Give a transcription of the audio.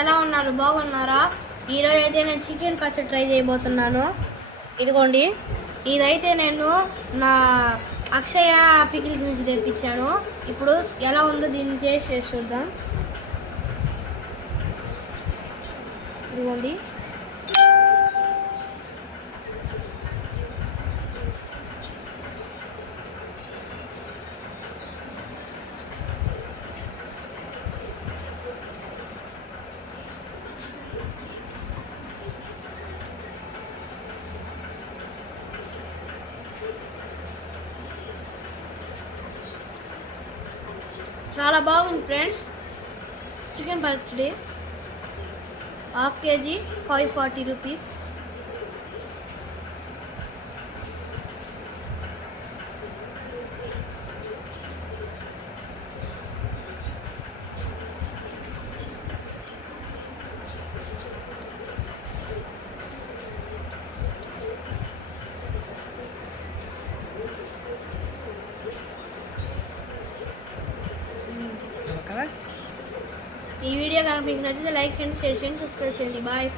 ఎలా ఉన్నారు? బాగున్నారా? ఈరోజు అయితే నేను చికెన్ పచ్చడి ట్రై చేయబోతున్నాను. ఇదిగోండి, ఇదైతే నేను నా అక్షయ పికిల్స్ నుంచి తెప్పించాను. ఇప్పుడు ఎలా ఉందో దీన్ని చేసి చూద్దాం. ఇదిగోండి, చాలా బాగుంది ఫ్రెండ్స్. చికెన్ పచ్చడి ½ kg 540 రూపీస్. ఈ వీడియో కనుక మీకు నచ్చితే లైక్ చేయండి, షేర్ చేయండి, సబ్స్క్రైబ్ చేయండి. బాయ్.